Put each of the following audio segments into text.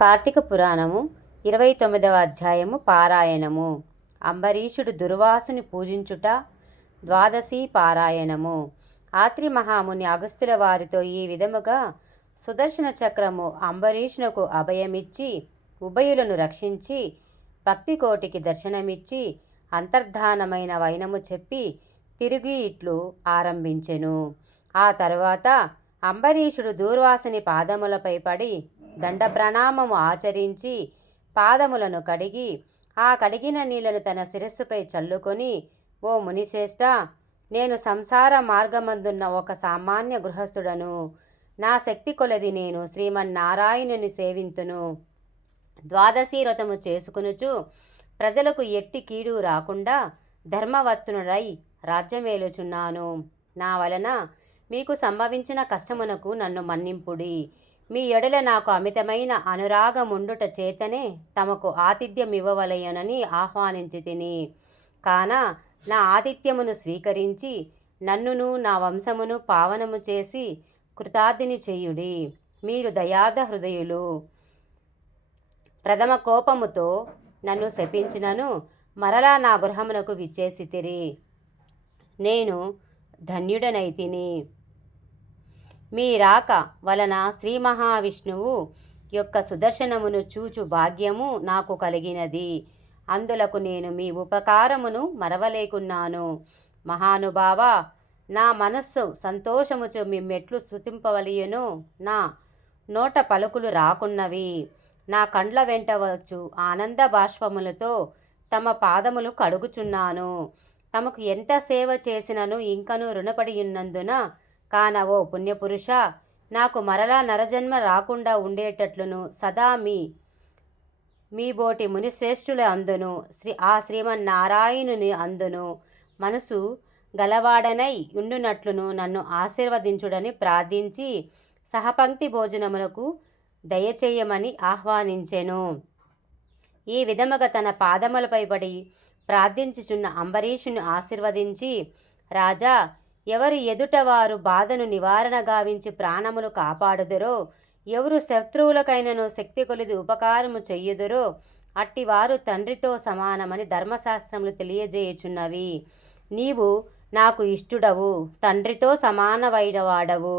కార్తీక పురాణము ఇరవై తొమ్మిదవ అధ్యాయము పారాయణము. అంబరీషుడు దుర్వాసుని పూజించుట ద్వాదశి పారాయణము. ఆత్రి మహాముని అగస్తుల వారితో ఈ విధముగా సుదర్శన చక్రము అంబరీషునకు అభయమిచ్చి ఉభయులను రక్షించి భక్తి కోటికి దర్శనమిచ్చి అంతర్ధానమైన వైనము చెప్పి తిరిగి ఇట్లు ఆరంభించెను. ఆ తరువాత అంబరీషుడు దూర్వాసుని పాదములపై పడి దండ ప్రణామము ఆచరించి పాదములను కడిగి ఆ కడిగిన నీళ్ళను తన శిరస్సుపై చల్లుకొని ఓ మునిశ్రేష్ట నేను సంసార మార్గమందున్న ఒక సామాన్య గృహస్థుడను. నా శక్తి కొలది నేను శ్రీమన్నారాయణుని సేవింతును. ద్వాదశి వ్రతము చేసుకునుచు ప్రజలకు ఎట్టి కీడు రాకుండా ధర్మవర్తునుడై రాజ్యమేలుచున్నాను. నా వలన మీకు సంభవించిన కష్టమునకు నన్ను మన్నింపుడి. మీ ఎడల నాకు అమితమైన అనురాగముండుట చేతనే తమకు ఆతిథ్యమివ్వవలయనని ఆహ్వానించి తిని. కాన నా ఆతిథ్యమును స్వీకరించి నన్నును నా వంశమును పావనము చేసి కృతార్థిని చేయుడి. మీరు దయాద హృదయులు. ప్రథమ కోపముతో నన్ను శపించినను మరలా నా గృహమునకు విచ్చేసితిరి నేను ధన్యుడనైతిని మీ రాక వలన శ్రీ మహావిష్ణువు యొక్క సుదర్శనమును చూచు భాగ్యము నాకు కలిగినది. అందులకు నేను మీ ఉపకారమును మరవలేకున్నాను. మహానుభావ నా మనస్సు సంతోషముచు మీ మెట్లు స్థుతింపవలియను నా నోట పలుకులు రాకున్నవి. నా కండ్ల వెంట వచ్చు ఆనంద బాష్పములతో తమ పాదములు కడుగుచున్నాను. తమకు ఎంత సేవ చేసినను ఇంకను రుణపడి కాన ఓ పుణ్యపురుష నాకు మరలా నరజన్మ రాకుండా ఉండేటట్లును సదా మీ మీ బోటి మునిశ్రేష్ఠుల అందును శ్రీ ఆ శ్రీమన్నారాయణుని అందును. మనసు గలవాడనై ఉండునట్లును నన్ను ఆశీర్వదించుడని ప్రార్థించి సహపంక్తి భోజనములకు దయచేయమని ఆహ్వానించెను. ఈ విధముగా తన పాదములపై పడి ప్రార్థించుచున్న అంబరీషుని ఆశీర్వదించి రాజా ఎవరి ఎదుట వారు బాధను నివారణ గావించి ప్రాణములు కాపాడుదురో ఎవరు శత్రువులకైనను శక్తి కొలిది ఉపకారము చెయ్యుదురో అట్టివారు తండ్రితో సమానమని ధర్మశాస్త్రములు తెలియజేయుచున్నవి. నీవు నాకు ఇష్టుడవు తండ్రితో సమానమైన వాడవు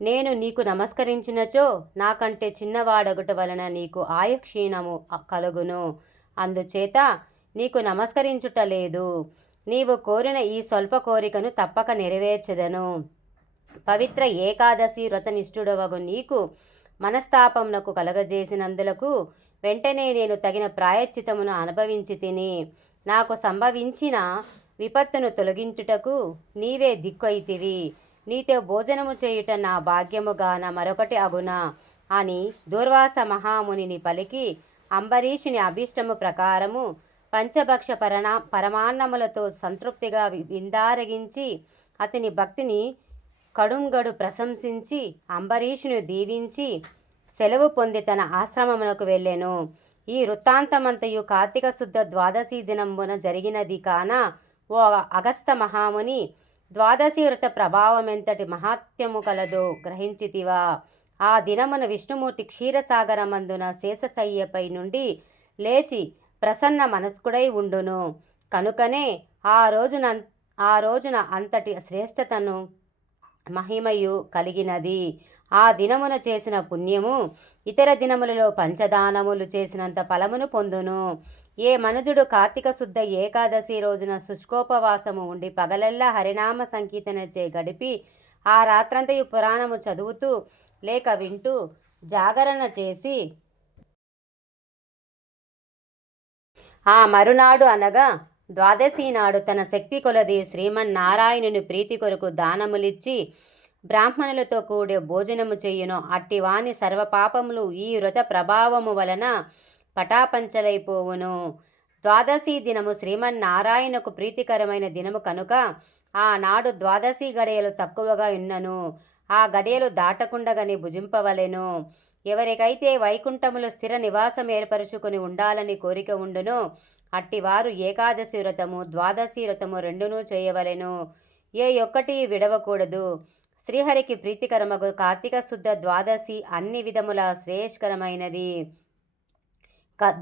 నేను నీకు నమస్కరించినచో నాకంటే చిన్నవాడొకటి వలన నీకు ఆయుక్షీణము కలుగును. అందుచేత నీకు నమస్కరించుట లేదు. నీవు కోరిన ఈ స్వల్ప కోరికను తప్పక నెరవేర్చెదను. పవిత్ర ఏకాదశి వ్రతనిష్ఠుడవగు నీకు మనస్తాపమునకు కలగజేసినందులకు వెంటనే నేను తగిన ప్రాయశ్చితమును అనుభవించి తిని నాకు సంభవించిన విపత్తును తొలగించుటకు నీవే దిక్కైతివి నీతో భోజనము చేయుట నా భాగ్యముగాన మరొకటి అగునా అని దూర్వాస మహామునిని పలికి అంబరీషుని అభీష్టము ప్రకారము పంచభక్ష పరణ పరమాన్నములతో సంతృప్తిగా విందారగించి అతని భక్తిని కడుంగడు ప్రశంసించి అంబరీషుని దీవించి సెలవు పొంది తన ఆశ్రమమునకు వెళ్ళాను. ఈ వృత్తాంతమంతయు కార్తీక శుద్ధ ద్వాదశి దినంబున జరిగినది కాన ఓ అగస్త మహాముని ద్వాదశి వ్రత ప్రభావమెంతటి మహాత్యము కలదో గ్రహించితివా. ఆ దినమున విష్ణుమూర్తి క్షీరసాగరమందున శేషశయ్యపై నుండి లేచి ప్రసన్న మనస్కుడై ఉండును. కనుకనే ఆ రోజున ఆ రోజున అంతటి శ్రేష్టతను మహిమయు కలిగినది. ఆ దినమున చేసిన పుణ్యము ఇతర దినములలో పంచదానములు చేసినంత ఫలమును పొందును. ఏ మనుజుడు కార్తీక శుద్ధ ఏకాదశి రోజున శుష్కోపవాసము ఉండి పగలెల్లా హరినామ సంకీర్తనచే గడిపి ఆ రాత్రంతయు పురాణము చదువుతూ లేక వింటూ జాగరణ చేసి ఆ మరునాడు అనగా ద్వాదశి నాడు తన శక్తి కొలది శ్రీమన్నారాయణుని ప్రీతి కొరకు దానములిచ్చి బ్రాహ్మణులతో కూడే భోజనము చెయ్యును అట్టివాని సర్వపాపములు ఈ వ్రత ప్రభావము వలన పటాపంచలైపోవును ద్వాదశి దినము శ్రీమన్నారాయణకు ప్రీతికరమైన దినము కనుక ఆనాడు ద్వాదశి గడియలు తక్కువగా ఉన్నను. ఆ గడియలు దాటకుండగని భుజింపవలెను. ఎవరికైతే వైకుంఠములో స్థిర నివాసం ఏర్పరుచుకుని ఉండాలని కోరిక ఉండునో అట్టివారు ఏకాదశి వ్రతము ద్వాదశి వ్రతము రెండునూ చేయవలెను. ఏ ఒక్కటి విడవకూడదు. శ్రీహరికి ప్రీతికరమగు కార్తీక శుద్ధ ద్వాదశి అన్ని విధముల శ్రేయస్కరమైనది.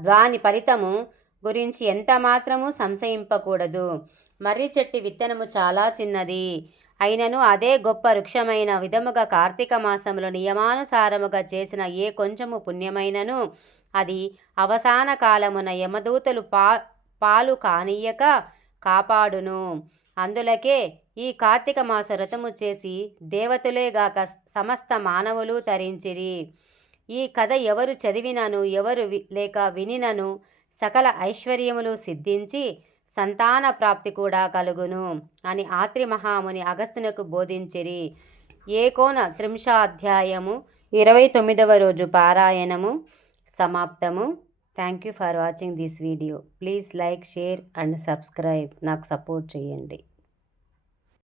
దాని ఫలితము గురించి ఎంత మాత్రము సంశయింపకూడదు. మర్రి చెట్టు విత్తనము చాలా చిన్నది. అయినను అదే గొప్ప వృక్షమైన విధముగా కార్తీక మాసంలో నియమానుసారముగా చేసిన ఏ కొంచెము పుణ్యమైనను అది అవసాన కాలమున యమదూతలు పా పాలు కానీయక కాపాడును. అందులకే ఈ కార్తీక మాస వ్రతము చేసి దేవతలేగాక సమస్త మానవులు తరించిరి. ఈ కథ ఎవరు చదివినను ఎవరు వి- లేక వినినను సకల ఐశ్వర్యములు సిద్ధించి సంతాన ప్రాప్తి కూడా కలుగును అని ఆత్రి మహాముని అగస్త్యునకు బోధించిరి. ఏకోన త్రింశాధ్యాయము ఇరవై తొమ్మిదవ రోజు పారాయణము సమాప్తము. Thank you for watching this video please like share and subscribe నాకు సపోర్ట్ చేయండి.